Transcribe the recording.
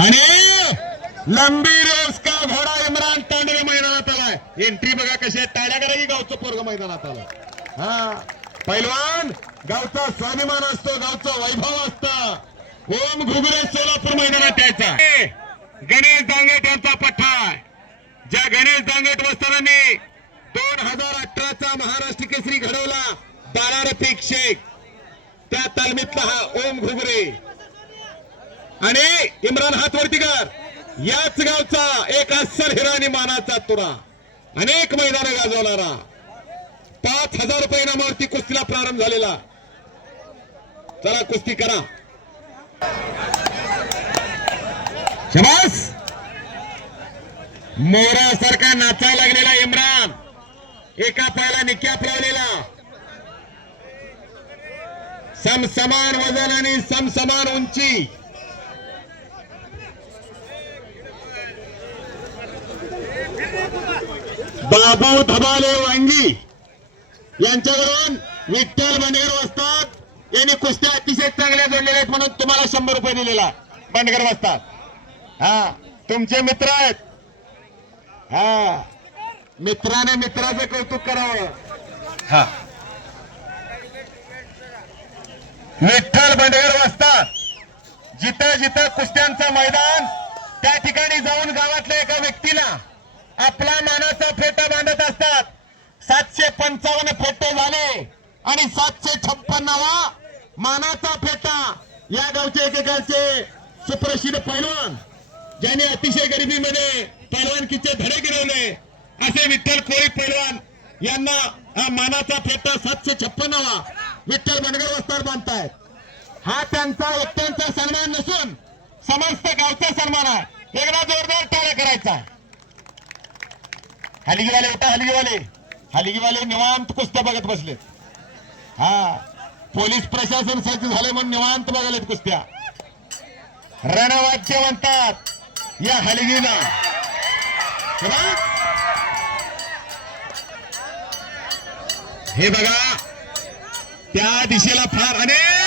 आणि लंबी रेस का घोडा इम्रान तांडवे मैदानात आलाय. एंट्री बघा कशी आहे. टाळ्या करा की गावचं पोरग मैदानात आलं. हा पैलवान गावचा स्वाभिमान असतो, गावचं वैभव असतं. ओम घुगरे सोलापूर मैदानात यायचा. गणेश दांगेट यांचा पठ्ठा. ज्या गणेश दांगेट वस्तारांनी 2018चा महाराष्ट्र केसरी घडवला बाला रफिक शेख, त्या तालमीतला हा ओम घुगरे आणि इम्रान हातवर्तीकर याच गावचा एक अस्सल हिरा आणि मानाचा तुरा. अनेक मैदानं गाजवणारा. 5,000 रुपये इनामावरती कुस्तीला प्रारंभ झालेला. चला कुस्ती करा. शबास. मोरासारखा नाचायला लागलेला इम्रान, एका पायाला निक्याप लावलेला. समसमान वजन आणि समसमान उंची. बाबू धबाले वांगी यांच्याकडून विठ्ठल बंडगर वस्ताद यांनी कुस्त्या अतिशय चांगल्या जोडलेल्या आहेत म्हणून तुम्हाला 100 रुपये दिलेला. बंडगर वस्ताद हा तुमचे मित्र आहेत. हा मित्राने मित्राचं कौतुक करावं. हा विठ्ठल बंडगर वस्ताद जिथं जिथं कुस्त्यांचं मैदान त्या ठिकाणी जाऊन गावातल्या एका व्यक्तीला आपला मानाचा फेटा बांधत असतात. 755 फेटे झाले आणि 756वा मानाचा फेटा या गावचे एकेकाचे सुप्रसिद्ध पैलवान ज्यांनी अतिशय गरिबीमध्ये पैलवानकीचे धडे गिरवले असे विठ्ठल कोळी पैलवान यांना हा मानाचा फेटा 756वा विठ्ठल बंडगर वस्ताद बांधतायत. हा त्यांचा एकट्यांचा सन्मान नसून समस्त गावचा सन्मान आहे. एकदा जोरदार टाळ्या करायचा. हलगीवाले उठा. हलगीवाले निवांत कुस्त्या बघत बसलेत. हा पोलीस प्रशासन सज्ज झाले म्हणून निवांत बघालेत कुस्त्या. रणवाद्य म्हणतात या हलगीला. हे बघा त्या दिशेला फार अनेक